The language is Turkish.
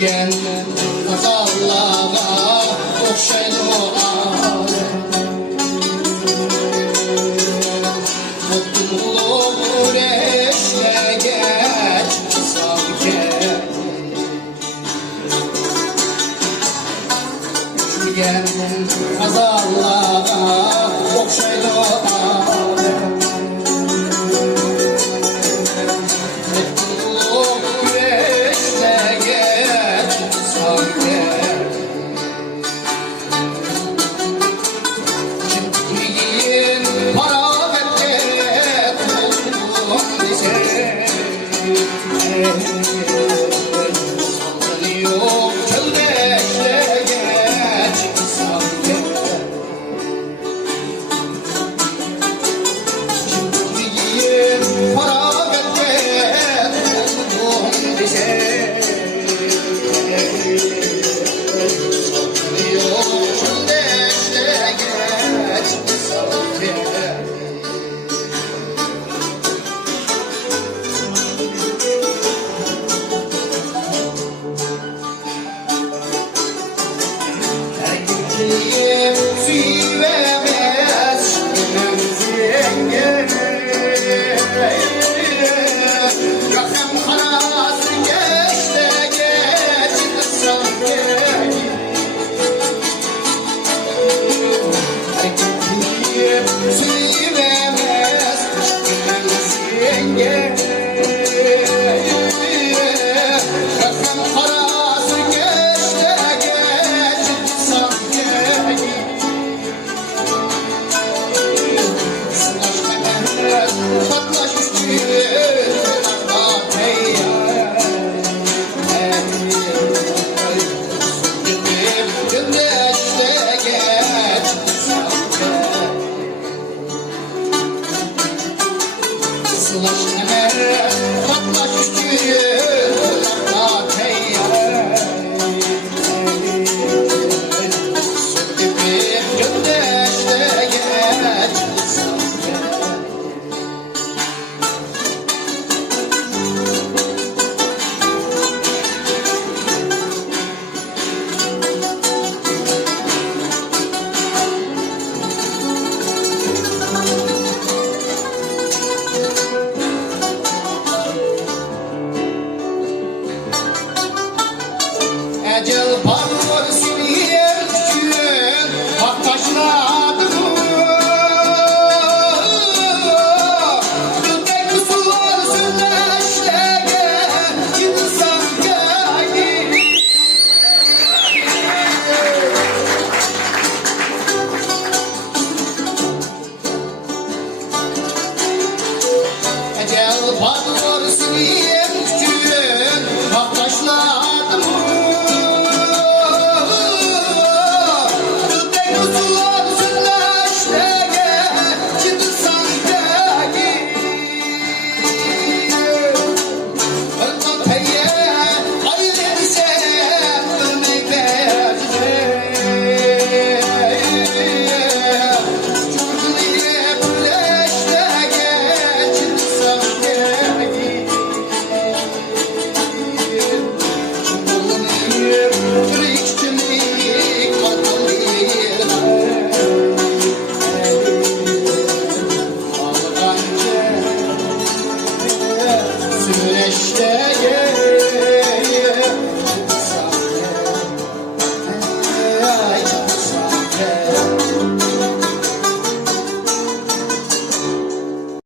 Gelmem kazallağa okşaydı o alem. Mutluluk reşle geç sanki. Gelmem kazallağa okşaydı o alem. Mutluluk reşle geç sanki. Çıkmayın para verket buldum diye. Sallanıyor çöldeşle geç sanki. Çıkmayın para verket buldum diye. Ecel parlar sinir küçüğün hak taşladı mı? Gülden kusular sünneşlege insan gâyi. Ecel parlar sinir küçüğün hak taşladı mı? Süreçte